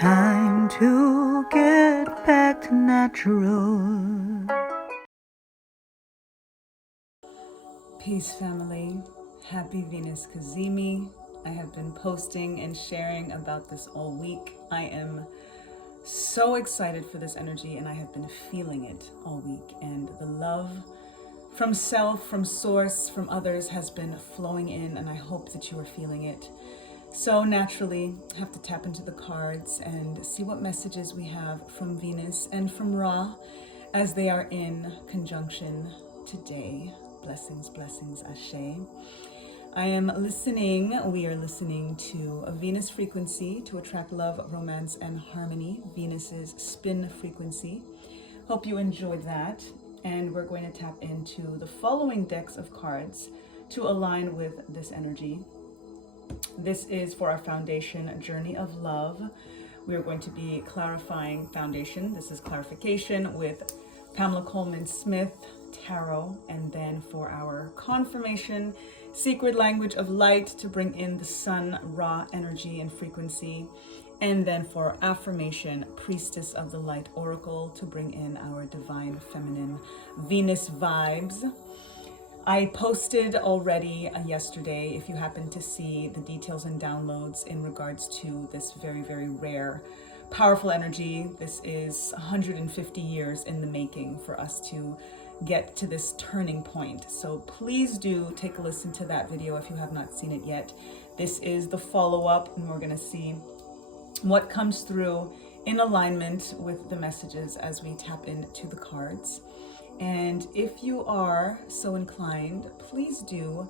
Time to get back to natural. Peace, family. Happy Venus Cazimi. I have been posting and sharing about this all week. I am so excited for this energy and I have been feeling it all week. And the love from self, from source, from others has been flowing in, and I hope that you are feeling it. So naturally, I have to tap into the cards and see what messages we have from Venus and from Ra as they are in conjunction today. Blessings, blessings, Ashe. We are listening to a Venus frequency to attract love, romance, and harmony. Venus's spin frequency. Hope you enjoyed that. And we're going to tap into the following decks of cards to align with this energy. This is for our foundation, Journey of Love. We are going to be clarifying foundation. This is clarification with Pamela Coleman Smith, Tarot. And then for our confirmation, Secret Language of Light, to bring in the Sun, Ra energy and frequency. And then for affirmation, Priestess of the Light Oracle, to bring in our divine feminine Venus vibes. I posted already yesterday, if you happen to see the details and downloads in regards to this very, very rare, powerful energy. This is 150 years in the making for us to get to this turning point. So please do take a listen to that video if you have not seen it yet. This is the follow-up, and we're going to see what comes through in alignment with the messages as we tap into the cards. And if you are so inclined, please do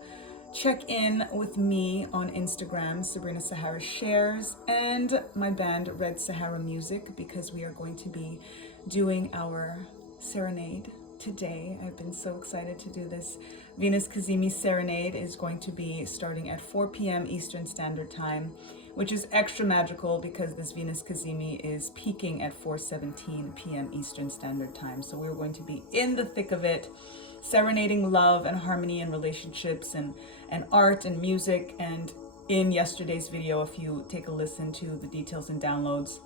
check in with me on Instagram, Sabrina Sahara Shares, and my band Red Sahara Music, because we are going to be doing our serenade today. I've been so excited to do this. Venus Cazimi Serenade is going to be starting at 4 p.m. Eastern Standard Time, which is extra magical because this Venus Cazimi is peaking at 4:17 p.m. Eastern Standard Time. So we're going to be in the thick of it, serenading love and harmony and relationships and art and music. And in yesterday's video, if you take a listen to the details and downloads,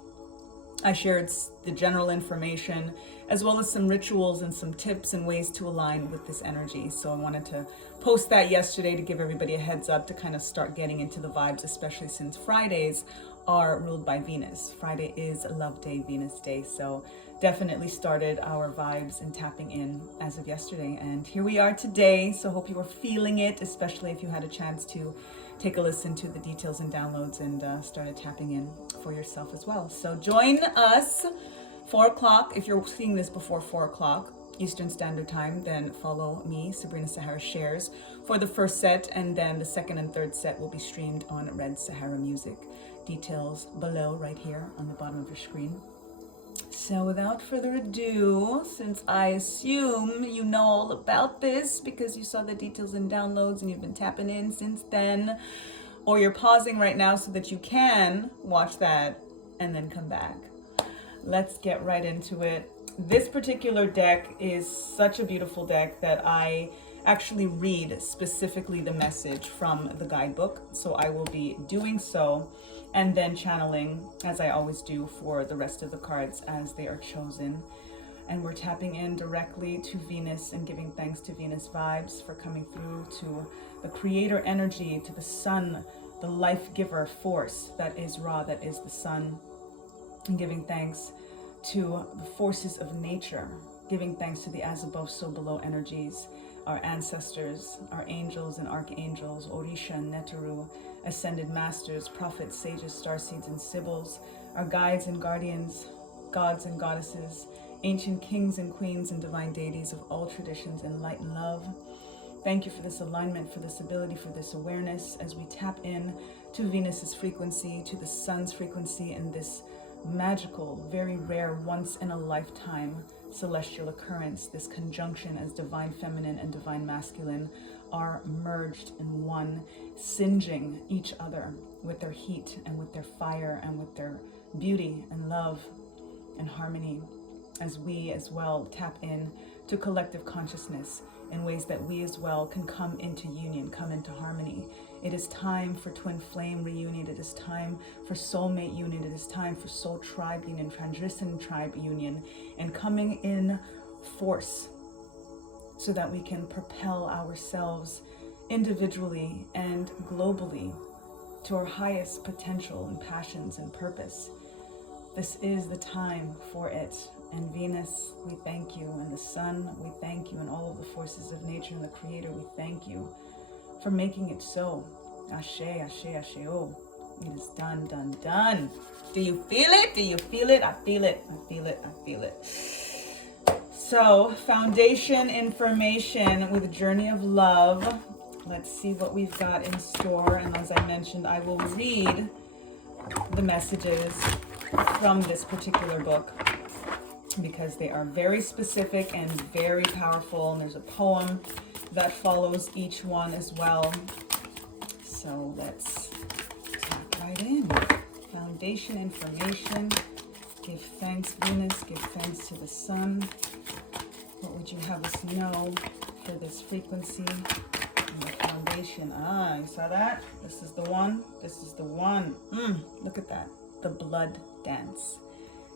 I shared the general information as well as some rituals and some tips and ways to align with this energy. So I wanted to post that yesterday to give everybody a heads up to kind of start getting into the vibes, especially since Fridays are ruled by Venus. Friday is Love Day, Venus Day. So definitely started our vibes and tapping in as of yesterday. And here we are today. So hope you are feeling it, especially if you had a chance to take a listen to the details and downloads and started tapping in for yourself as well. So join us 4 o'clock. If you're seeing this before 4 o'clock Eastern Standard Time, then follow me, Sabrina Sahara Shares, for the first set, and then the second and third set will be streamed on Red Sahara Music. Details below right here on the bottom of your screen. So without further ado, since I assume you know all about this because you saw the details and downloads and you've been tapping in since then, or you're pausing right now so that you can watch that and then come back. Let's get right into it. This particular deck is such a beautiful deck that I actually read specifically the message from the guidebook. So I will be doing so and then channeling, as I always do, for the rest of the cards as they are chosen. And we're tapping in directly to Venus and giving thanks to Venus vibes for coming through, to the creator energy, to the sun, the life giver force that is Ra, that is the sun, and giving thanks to the forces of nature, giving thanks to the as above, so below energies, our ancestors, our angels and archangels, Orisha and Neteru, ascended masters, prophets, sages, starseeds, and sibyls, our guides and guardians, gods and goddesses, ancient kings and queens and divine deities of all traditions in light and love. Thank you for this alignment, for this ability, for this awareness as we tap in to Venus's frequency, to the sun's frequency, and this magical, very rare, once in a lifetime celestial occurrence, this conjunction as divine feminine and divine masculine are merged in one, singeing each other with their heat and with their fire and with their beauty and love and harmony, as we as well tap in to collective consciousness in ways that we as well can come into union, come into harmony It is time for twin flame reunion. It is time for soulmate union. It is time for soul tribe union, transition tribe union, and coming in force so that we can propel ourselves individually and globally to our highest potential and passions and purpose. This is the time for it. And Venus, we thank you. And the sun, we thank you. And all of the forces of nature and the Creator, we thank you for making it so. Ashe, ashe, ashe, oh. It is done, done, done. Do you feel it? Do you feel it? I feel it. I feel it. I feel it. So, foundation information with Journey of Love. Let's see what we've got in store. And as I mentioned, I will read the messages from this particular book because they are very specific and very powerful. And there's a poem that follows each one as well. So let's tap right in. Foundation information. Give thanks, Venus. Give thanks to the sun. What would you have us know for this frequency? And the foundation. Ah, you saw that? This is the one. This is the one. Look at that. The blood dance.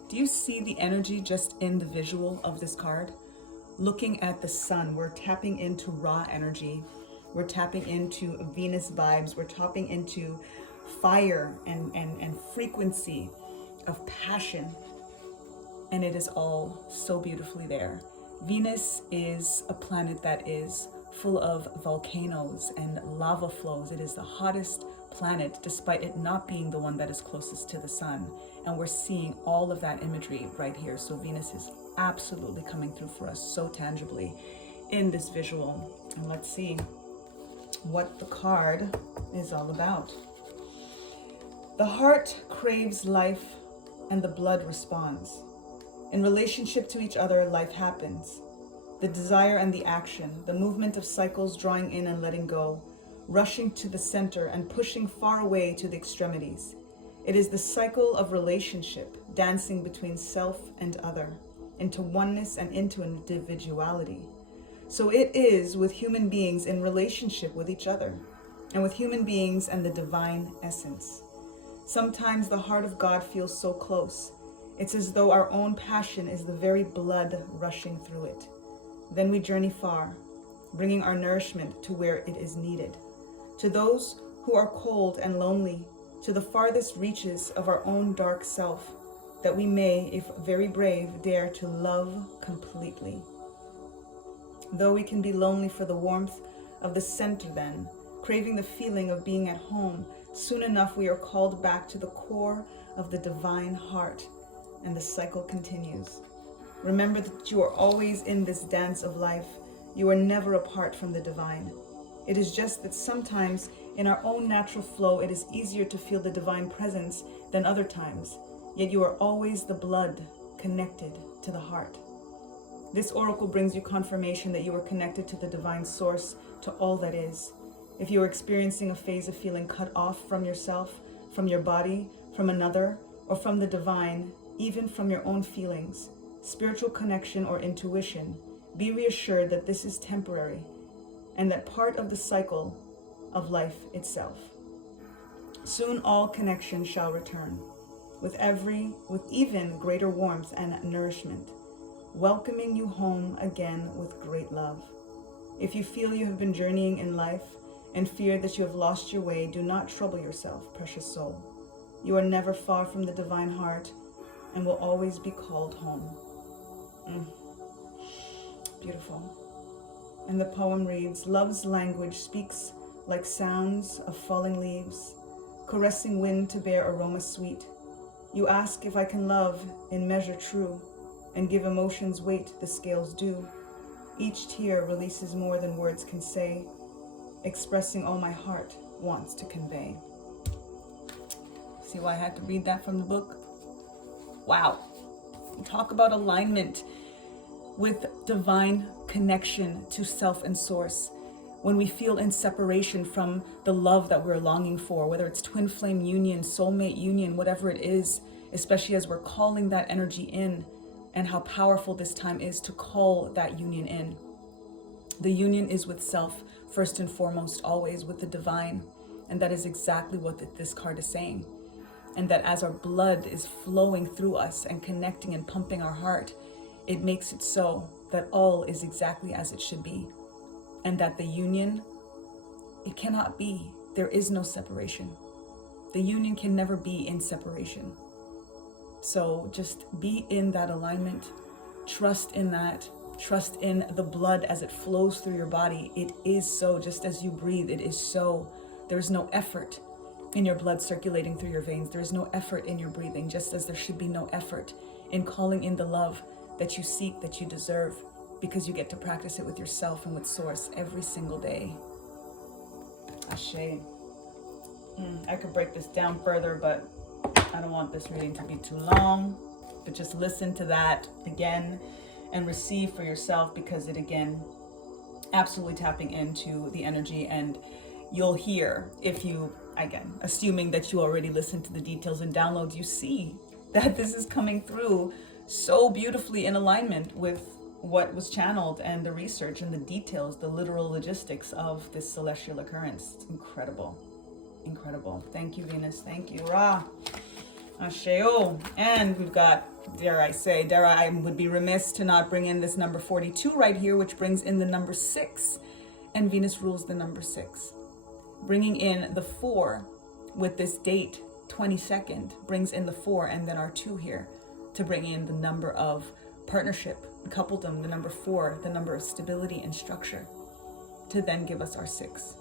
Do you see the energy just in the visual of this card? Looking at the sun, we're tapping into raw energy. We're tapping into Venus vibes. We're tapping into fire and frequency of passion. And it is all so beautifully there. Venus is a planet that is full of volcanoes and lava flows. It is the hottest planet, despite it not being the one that is closest to the sun. And we're seeing all of that imagery right here. So Venus is absolutely coming through for us so tangibly in this visual. And let's see what the card is all about. The heart craves life and the blood responds. In relationship to each other, life happens. The desire and the action, the movement of cycles drawing in and letting go, rushing to the center and pushing far away to the extremities. It is the cycle of relationship, dancing between self and other, into oneness and into individuality. So it is with human beings in relationship with each other, and with human beings and the divine essence. Sometimes the heart of God feels so close. It's as though our own passion is the very blood rushing through it. Then we journey far, bringing our nourishment to where it is needed. To those who are cold and lonely, to the farthest reaches of our own dark self, that we may, if very brave, dare to love completely. Though we can be lonely for the warmth of the center then, craving the feeling of being at home, soon enough we are called back to the core of the divine heart, and the cycle continues. Remember that you are always in this dance of life. You are never apart from the divine. It is just that sometimes in our own natural flow, it is easier to feel the divine presence than other times. Yet you are always the blood connected to the heart. This oracle brings you confirmation that you are connected to the divine source, to all that is. If you are experiencing a phase of feeling cut off from yourself, from your body, from another, or from the divine, even from your own feelings, spiritual connection or intuition, be reassured that this is temporary and that part of the cycle of life itself. Soon all connection shall return, with even greater warmth and nourishment, welcoming you home again with great love. If you feel you have been journeying in life and fear that you have lost your way, do not trouble yourself, precious soul. You are never far from the divine heart and will always be called home. Beautiful. And the poem reads, love's language speaks like sounds of falling leaves, caressing wind to bear aroma sweet. You ask if I can love in measure true, and give emotions weight the scales do. Each tear releases more than words can say, expressing all my heart wants to convey. See why I had to read that from the book? Wow. Talk about alignment with divine connection to self and source. When we feel in separation from the love that we're longing for, whether it's twin flame union, soulmate union, whatever it is, especially as we're calling that energy in, and how powerful this time is to call that union in. The union is with self, first and foremost, always with the divine. And that is exactly what this card is saying. And that as our blood is flowing through us and connecting and pumping our heart, it makes it so that all is exactly as it should be. And that the union, it cannot be. There is no separation. The union can never be in separation. So just be in that alignment. Trust in that. Trust in the blood as it flows through your body. It is so. Just as you breathe, it is so. There is no effort in your blood circulating through your veins. There is no effort in your breathing, just as there should be no effort in calling in the love that you seek, that you deserve, because you get to practice it with yourself and with Source every single day. Ashe. I could break this down further, but I don't want this reading to be too long. But just listen to that again and receive for yourself, because it, again, absolutely tapping into the energy. And you'll hear, if you, again, assuming that you already listened to the details and downloads, you see that this is coming through so beautifully in alignment with what was channeled and the research and the details, the literal logistics of this celestial occurrence. It's incredible. Incredible. Thank you, Venus. Thank you, Ra. Asheo. And we've got, I would be remiss to not bring in this number 42 right here, which brings in the number 6. And Venus rules the number 6. Bringing in the 4 with this date, 22nd, brings in the 4, and then our 2 here to bring in the number of partnership, coupledom, the number 4, the number of stability and structure, to then give us our 6.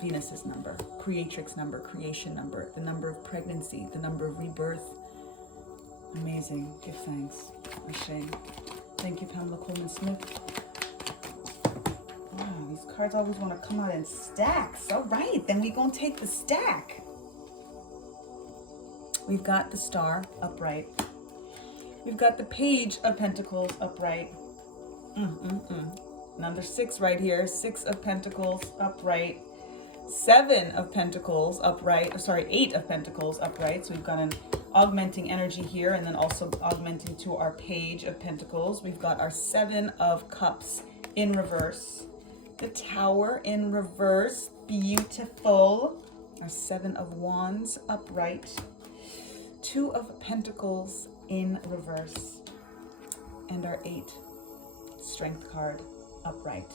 Venus's number, creatrix number, creation number, the number of pregnancy, the number of rebirth. Amazing. Give thanks. Ashe. Thank you, Pamela Coleman Smith. Wow, these cards always want to come out in stacks. All right, then we're going to take the stack. We've got the Star upright. We've got the Page of Pentacles upright. Number 6 right here. 6 of Pentacles upright. 7 of Pentacles upright, 8 of Pentacles upright. So we've got an augmenting energy here, and then also augmenting to our Page of Pentacles. We've got our 7 of Cups in reverse, the Tower in reverse, beautiful. Our 7 of Wands upright, 2 of Pentacles in reverse, and our 8 Strength card upright.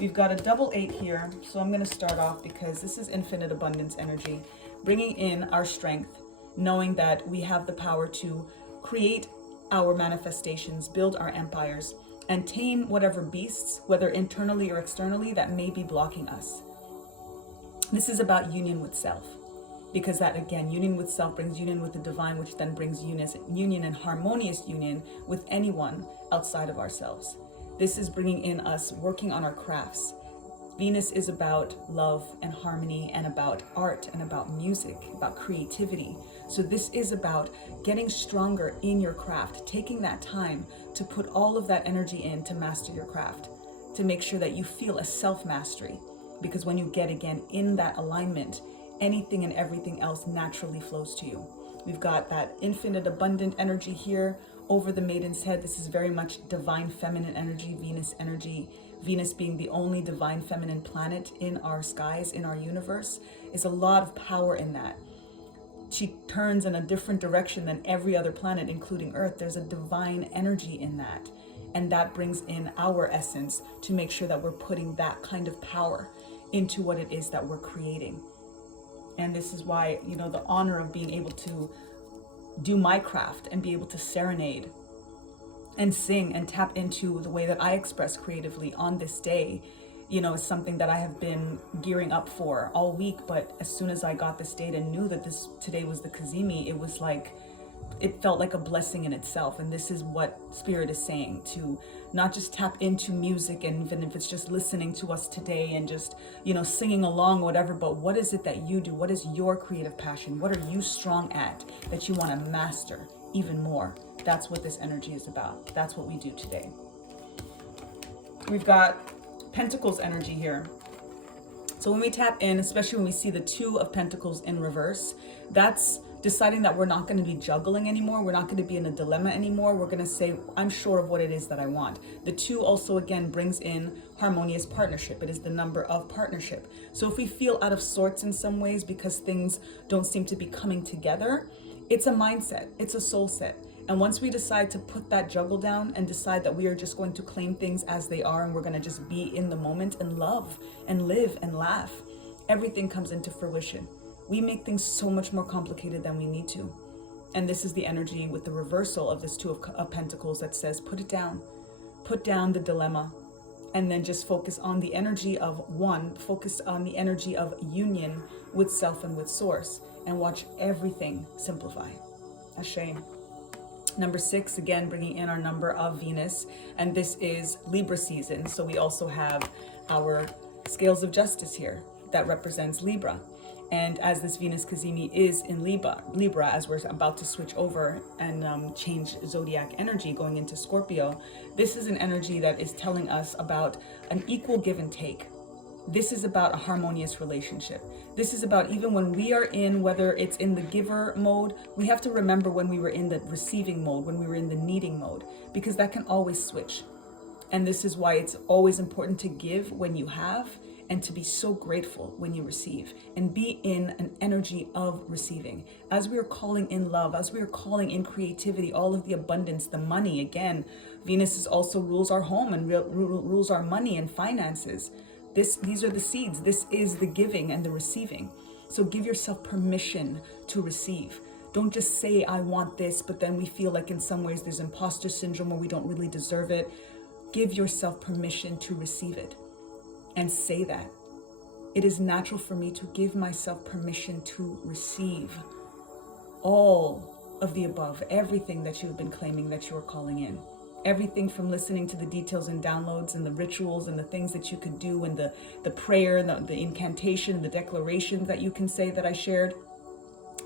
We've got a double 8 here, so I'm going to start off, because this is infinite abundance energy, bringing in our strength, knowing that we have the power to create our manifestations, build our empires, and tame whatever beasts, whether internally or externally, that may be blocking us. This is about union with self, because that, again, union with self brings union with the divine, which then brings union and harmonious union with anyone outside of ourselves. This is bringing in us working on our crafts. Venus is about love and harmony, and about art, and about music, about creativity. So this is about getting stronger in your craft, taking that time to put all of that energy in to master your craft, to make sure that you feel a self-mastery. Because when you get, again, in that alignment, anything and everything else naturally flows to you. We've got that infinite abundant energy here over the maiden's head. This is very much divine feminine energy, Venus energy. Venus being the only divine feminine planet in our skies, in our universe, is a lot of power in that. She turns in a different direction than every other planet, including Earth. There's a divine energy in that. And that brings in our essence to make sure that we're putting that kind of power into what it is that we're creating. And this is why, the honor of being able to do my craft and be able to serenade and sing and tap into the way that I express creatively on this day, is something that I have been gearing up for all week. But as soon as I got this date and knew that today was the Cazimi, it felt like a blessing in itself. And this is what Spirit is saying, to not just tap into music, and even if it's just listening to us today and just, singing along, whatever, but what is it that you do? What is your creative passion? What are you strong at that you want to master even more? That's what this energy is about. That's what we do today. We've got Pentacles energy here. So when we tap in, especially when we see the 2 of Pentacles in reverse, that's deciding that we're not going to be juggling anymore. We're not going to be in a dilemma anymore. We're going to say, I'm sure of what it is that I want. The 2 also, again, brings in harmonious partnership. It is the number of partnership. So if we feel out of sorts in some ways because things don't seem to be coming together, it's a mindset. It's a soul set. And once we decide to put that juggle down and decide that we are just going to claim things as they are, and we're going to just be in the moment and love and live and laugh, everything comes into fruition. We make things so much more complicated than we need to. And this is the energy with the reversal of this 2 of Pentacles that says, put it down. Put down the dilemma. And then just focus on the energy of one. Focus on the energy of union with self and with source. And watch everything simplify. Ashe. Number 6, again, bringing in our number of Venus. And this is Libra season. So we also have our scales of justice here that represents Libra. And as this Venus Cazimi is in Libra, as we're about to switch over and change zodiac energy going into Scorpio, this is an energy that is telling us about an equal give and take. This is about a harmonious relationship. This is about even when we are in, whether it's in the giver mode, we have to remember when we were in the receiving mode, when we were in the needing mode, because that can always switch. And this is why it's always important to give when you have, and to be so grateful when you receive, and be in an energy of receiving. As we are calling in love, as we are calling in creativity, all of the abundance, the money, again, Venus is also rules our home and rules our money and finances. These are the seeds. This is the giving and the receiving. So give yourself permission to receive. Don't just say, I want this, but then we feel like in some ways there's imposter syndrome or we don't really deserve it. Give yourself permission to receive it. And say that. It is natural for me to give myself permission to receive all of the above, everything that you've been claiming that you are calling in. Everything from listening to the details and downloads and the rituals and the things that you could do and the prayer, the incantation, the declarations that you can say that I shared.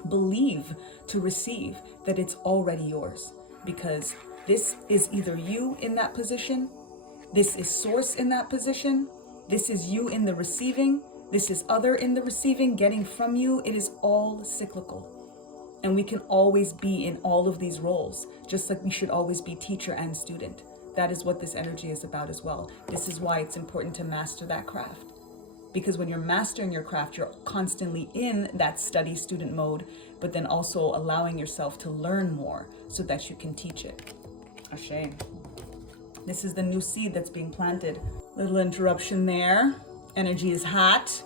Believe to receive that it's already yours, because this is either you in that position, this is source in that position, this is you in the receiving, this is other in the receiving, getting from you. It is all cyclical. And we can always be in all of these roles, just like we should always be teacher and student. That is what this energy is about as well. This is why it's important to master that craft. Because when you're mastering your craft, you're constantly in that study student mode, but then also allowing yourself to learn more so that you can teach it. Ashe. This is the new seed that's being planted. Little interruption there. Energy is hot,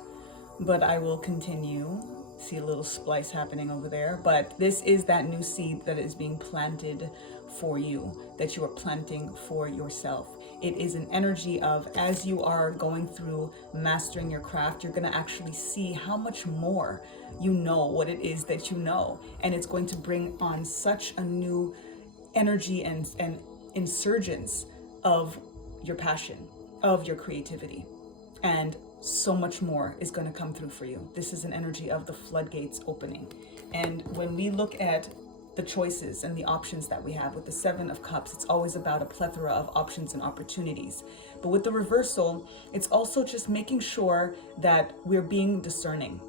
but I will continue. See a little splice happening over there. But this is that new seed that is being planted for you, that you are planting for yourself. It is an energy of, as you are going through mastering your craft, you're going to actually see how much more you know what it is that you know. And it's going to bring on such a new energy and insurgence of your passion, of your creativity. And so much more is going to come through for you. This is an energy of the floodgates opening. And when we look at the choices and the options that we have with the 7 of Cups, it's always about a plethora of options and opportunities. But with the reversal, it's also just making sure that we're being discerning,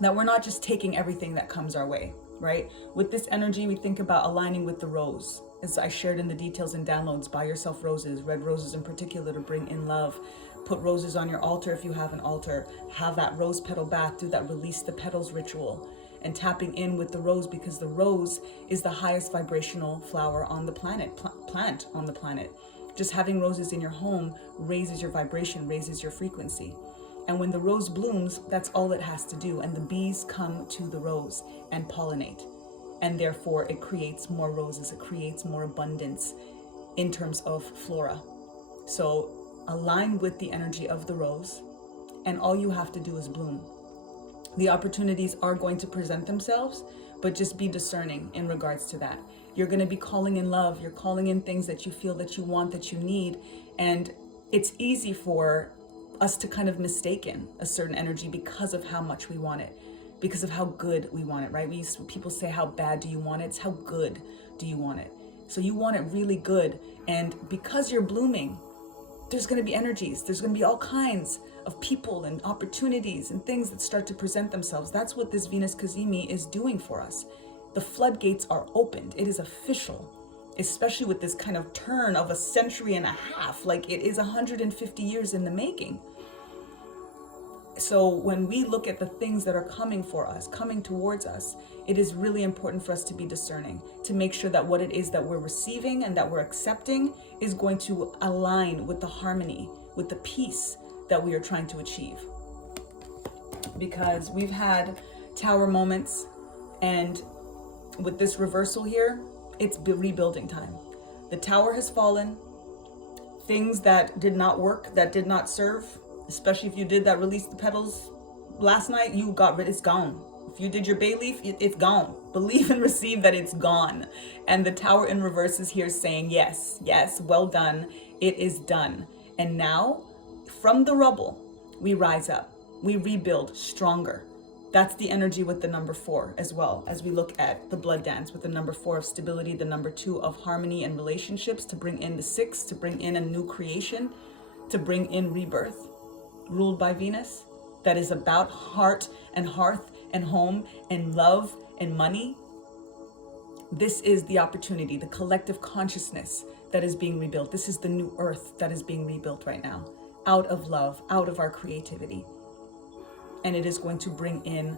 that we're not just taking everything that comes our way, right? With this energy, we think about aligning with the rose. As I shared in the details and downloads, buy yourself roses, red roses in particular, to bring in love. Put roses on your altar if you have an altar. Have that rose petal bath, do that release the petals ritual. And tapping in with the rose, because the rose is the highest vibrational flower on the planet, plant on the planet. Just having roses in your home raises your vibration, raises your frequency. And when the rose blooms, that's all it has to do. And the bees come to the rose and pollinate. And therefore it creates more roses, it creates more abundance in terms of flora. So align with the energy of the rose, and all you have to do is bloom. The opportunities are going to present themselves, but just be discerning in regards to that. You're going to be calling in love, you're calling in things that you feel that you want, that you need, and it's easy for us to kind of mistaken a certain energy because of how much we want it, because of how good we want it, right? People say, how bad do you want it? It's how good do you want it? So you want it really good, and because you're blooming, there's going to be energies, there's going to be all kinds of people and opportunities and things that start to present themselves. That's what this Venus Cazimi is doing for us. The floodgates are opened. It is official, especially with this kind of turn of a century and a half. Like, it is 150 years in the making. So when we look at the things that are coming for us, coming towards us, it is really important for us to be discerning, to make sure that what it is that we're receiving and that we're accepting is going to align with the harmony, with the peace that we are trying to achieve. Because we've had tower moments, and with this reversal here, it's rebuilding time. The tower has fallen. Things that did not work, that did not serve, especially if you did that release the petals last night, you got rid, it's gone. If you did your bay leaf, it's gone. Believe and receive that it's gone. And the tower in reverse is here saying, yes, yes, well done. It is done. And now, from the rubble, we rise up. We rebuild stronger. That's the energy with the number 4 as well, as we look at the blood dance with the number 4 of stability, the number 2 of harmony and relationships, to bring in the 6, to bring in a new creation, to bring in rebirth, ruled by Venus, that is about heart and hearth and home and love and money. This is the opportunity, the collective consciousness that is being rebuilt. This is the new earth that is being rebuilt right now, out of love, out of our creativity. And it is going to bring in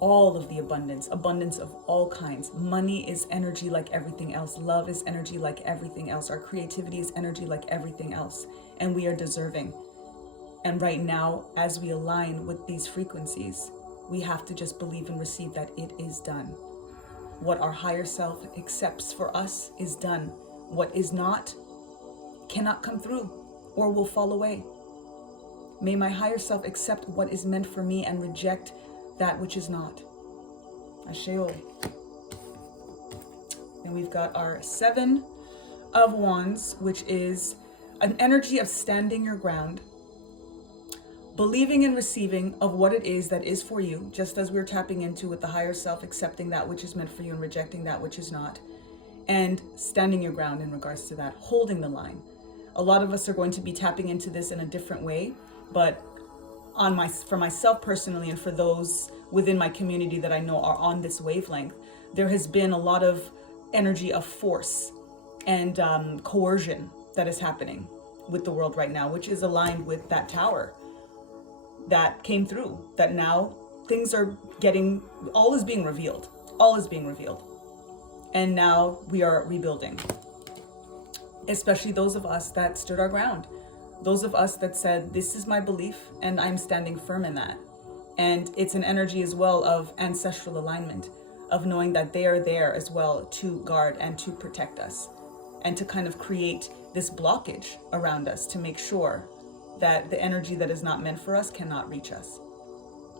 all of the abundance of all kinds. Money is energy like everything else. Love is energy like everything else. Our creativity is energy like everything else. And we are deserving. And right now, as we align with these frequencies, we have to just believe and receive that it is done. What our higher self accepts for us is done. What is not cannot come through or will fall away. May my higher self accept what is meant for me and reject that which is not. Asheo. And we've got our 7 of Wands, which is an energy of standing your ground, believing and receiving of what it is that is for you, just as we're tapping into with the higher self, accepting that which is meant for you and rejecting that which is not, and standing your ground in regards to that, holding the line. A lot of us are going to be tapping into this in a different way, but for myself personally, and for those within my community that I know are on this wavelength, there has been a lot of energy of force and coercion that is happening with the world right now, which is aligned with that tower that came through, that now things are getting, all is being revealed. And now we are rebuilding, especially those of us that stood our ground. Those of us that said, this is my belief and I'm standing firm in that. And it's an energy as well of ancestral alignment, of knowing that they are there as well to guard and to protect us, and to kind of create this blockage around us to make sure that the energy that is not meant for us cannot reach us.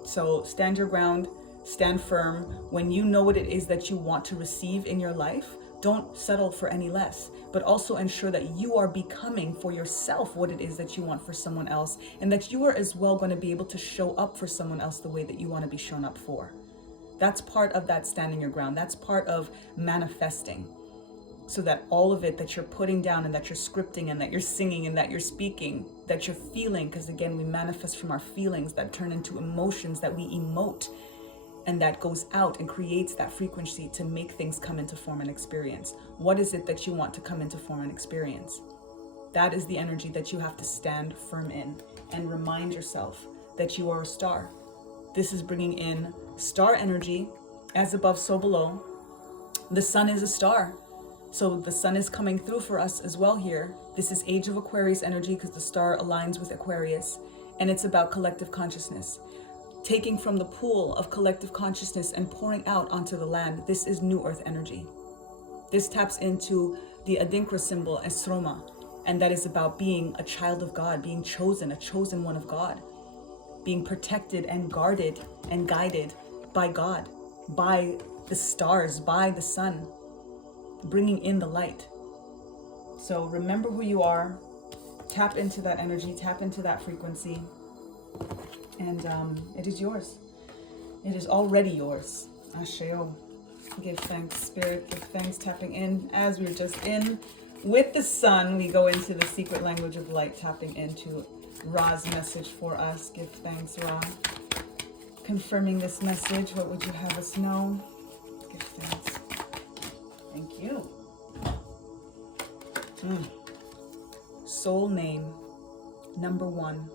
So stand your ground, stand firm. When you know what it is that you want to receive in your life, don't settle for any less, but also ensure that you are becoming for yourself what it is that you want for someone else, and that you are as well going to be able to show up for someone else the way that you want to be shown up for. That's part of that standing your ground. That's part of manifesting, so that all of it that you're putting down and that you're scripting and that you're singing and that you're speaking, that you're feeling, because again, we manifest from our feelings that turn into emotions that we emote, and that goes out and creates that frequency to make things come into form and experience. What is it that you want to come into form and experience? That is the energy that you have to stand firm in, and remind yourself that you are a star. This is bringing in star energy, as above, so below. The sun is a star. So the sun is coming through for us as well here. This is Age of Aquarius energy, because the star aligns with Aquarius, and it's about collective consciousness. Taking from the pool of collective consciousness and pouring out onto the land. This is New Earth energy. This taps into the Adinkra symbol, Esroma, and that is about being a child of God, being chosen, a chosen one of God, being protected and guarded and guided by God, by the stars, by the sun, bringing in the light. So remember who you are, tap into that energy, tap into that frequency, and it is yours. It is already yours. Asheo. Give thanks, Spirit, give thanks. Tapping in as we're just in with the sun, we go into the secret language of light, tapping into Ra's message for us. Give thanks, Ra. Confirming this message, what would you have us know? Give thanks. Thank you. Soul name, number 1.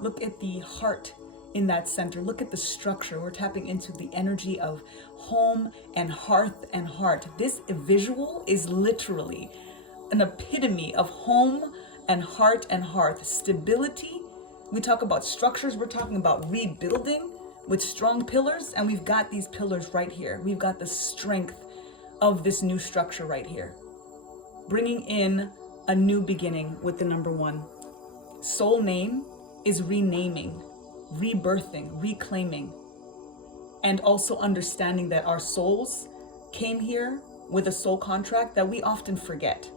Look at the heart in that center. Look at the structure. We're tapping into the energy of home and hearth and heart. This visual is literally an epitome of home and heart and hearth. Stability. We talk about structures. We're talking about rebuilding with strong pillars. And we've got these pillars right here. We've got the strength of this new structure right here. Bringing in a new beginning with the number 1. Soul name is renaming, rebirthing, reclaiming, and also understanding that our souls came here with a soul contract that we often forget.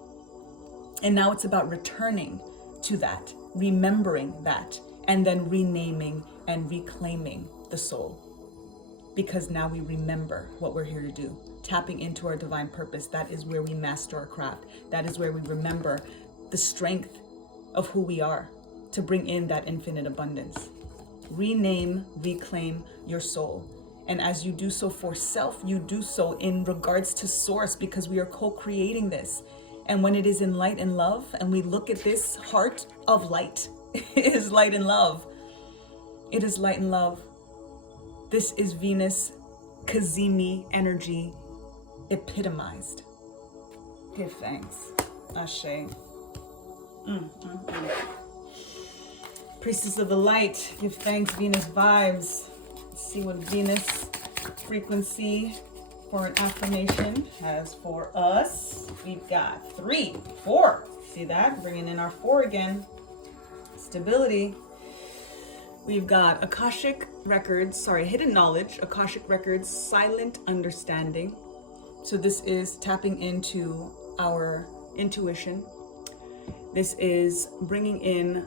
And now it's about returning to that, remembering that, and then renaming and reclaiming the soul. Because now we remember what we're here to do. Tapping into our divine purpose, that is where we master our craft. That is where we remember the strength of who we are to bring in that infinite abundance. Rename, reclaim your soul. And as you do so for self, you do so in regards to source, because we are co-creating this. And when it is in light and love, and we look at this heart of light, it is light and love. It is light and love. This is Venus Cazimi energy epitomized. Give thanks. Ashe. Priestess of the light, give thanks, Venus vibes. Let's see what Venus frequency for an affirmation has for us. We've got 3, 4. See that? Bringing in our 4 again. Stability. We've got Akashic records, hidden knowledge, Akashic records, silent understanding. So this is tapping into our intuition. This is bringing in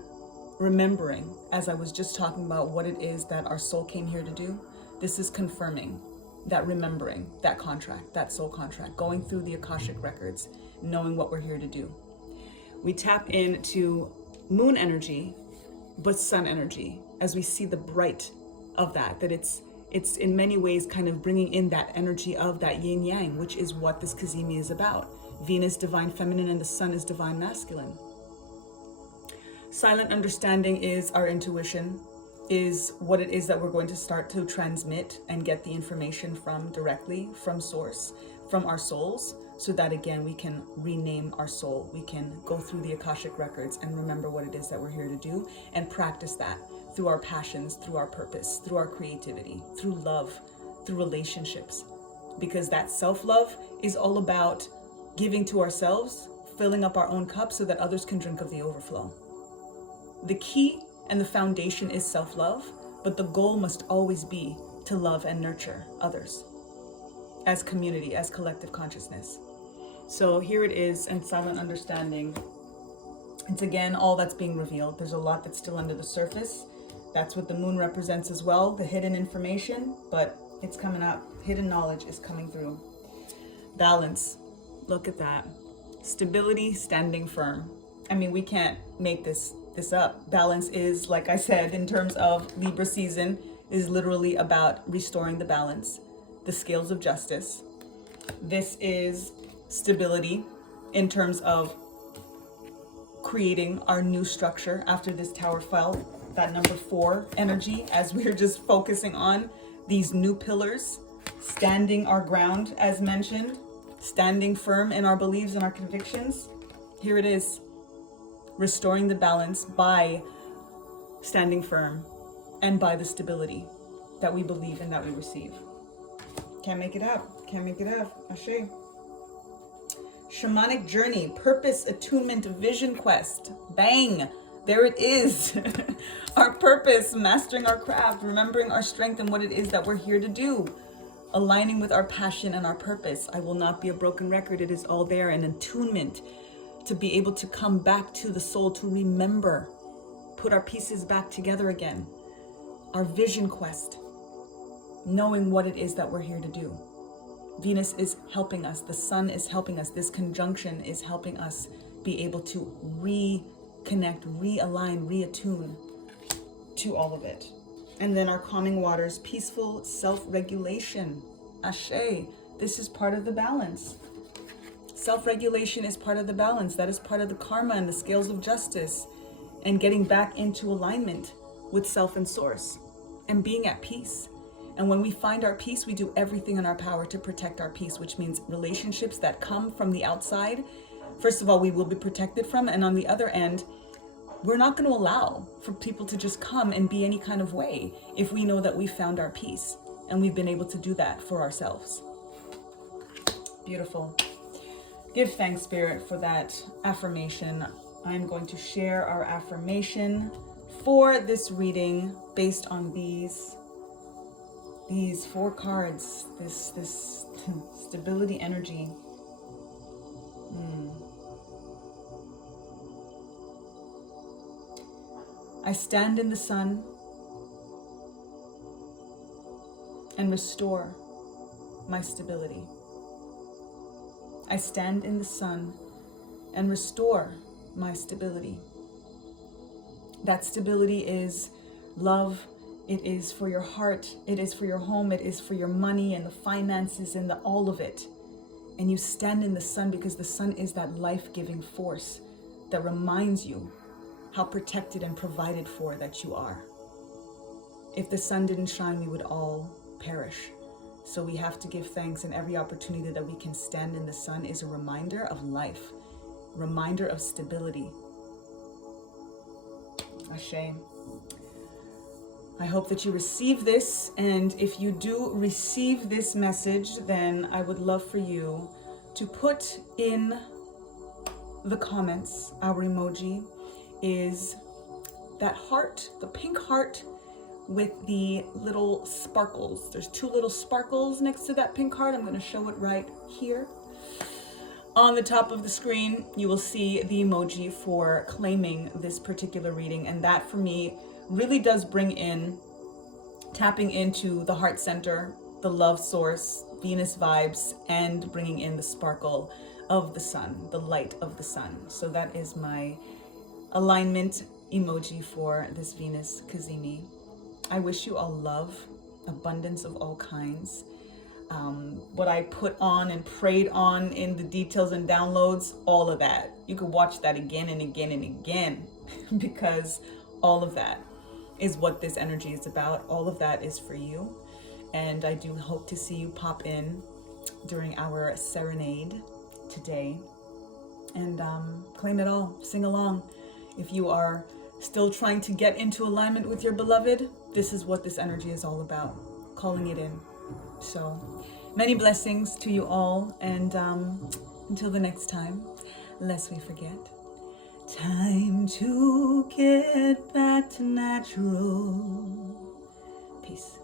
remembering, as I was just talking about what it is that our soul came here to do. This is confirming that, remembering that contract, that soul contract, going through the Akashic records, knowing what we're here to do. We tap into moon energy, but sun energy, as we see the bright of that it's in many ways kind of bringing in that energy of that yin yang, which is what this Cazimi is about. Venus, divine feminine, and the sun is divine masculine. Silent understanding is our intuition, is what it is that we're going to start to transmit and get the information from directly from source, from our souls, so that again we can rename our soul. We can go through the Akashic records and remember what it is that we're here to do, and practice that through our passions, through our purpose, through our creativity, through love, through relationships. Because that self-love is all about giving to ourselves, filling up our own cup so that others can drink of the overflow. The key and the foundation is self-love, but the goal must always be to love and nurture others as community, as collective consciousness. So here it is in silent understanding. It's again all that's being revealed. There's a lot that's still under the surface. That's what the moon represents as well, the hidden information, but it's coming up. Hidden knowledge is coming through. Balance, look at that. Stability, standing firm. I mean, we can't make this up. Balance is, like I said, in terms of Libra season, is literally about restoring the balance, the scales of justice. This is stability in terms of creating our new structure after this tower fell, that number 4 energy, as we're just focusing on these new pillars, standing our ground, as mentioned, standing firm in our beliefs and our convictions. Here it is, restoring the balance by standing firm and by the stability that we believe and that we receive. Can't make it up. Can't make it up. Ashe. Shamanic journey, purpose, attunement, vision quest. Bang! There it is. Our purpose, mastering our craft, remembering our strength and what it is that we're here to do. Aligning with our passion and our purpose. I will not be a broken record. It is all there. An attunement to be able to come back to the soul, to remember, put our pieces back together again. Our vision quest, knowing what it is that we're here to do. Venus is helping us. The sun is helping us. This conjunction is helping us be able to connect, realign, reattune to all of it. And then our calming waters, peaceful self-regulation. Ashe, this is part of the balance. Self-regulation is part of the balance. That is part of the karma and the scales of justice, and getting back into alignment with self and source and being at peace. And when we find our peace, we do everything in our power to protect our peace, which means relationships that come from the outside, first of all, we will be protected from. And on the other end, we're not going to allow for people to just come and be any kind of way if we know that we found our peace and we've been able to do that for ourselves. Beautiful. Give thanks, Spirit, for that affirmation. I'm going to share our affirmation for this reading based on these 4 cards, this stability energy. I stand in the sun and restore my stability. I stand in the sun and restore my stability. That stability is love. It is for your heart. It is for your home. It is for your money and the finances and all of it. And you stand in the sun because the sun is that life-giving force that reminds you how protected and provided for that you are. If the sun didn't shine, we would all perish. So we have to give thanks, and every opportunity that we can stand in the sun is a reminder of life, reminder of stability. Ashe. I hope that you receive this, and if you do receive this message, then I would love for you to put in the comments. Our emoji is that heart, the pink heart with the little sparkles. There's 2 little sparkles next to that pink heart. I'm going to show it right here. On the top of the screen, you will see the emoji for claiming this particular reading. And that for me really does bring in tapping into the heart center, the love source, Venus vibes, and bringing in the sparkle of the sun, the light of the sun. So that is my alignment emoji for this Venus Cazimi. I wish you all love, abundance of all kinds. What I put on and prayed on in the details and downloads, all of that. You could watch that again and again and again because all of that is what this energy is about. All of that is for you. And I do hope to see you pop in during our serenade today and claim it all, sing along. If you are still trying to get into alignment with your beloved, this is what this energy is all about, calling it in. So many blessings to you all, and until the next time, lest we forget, time to get back to natural. Peace.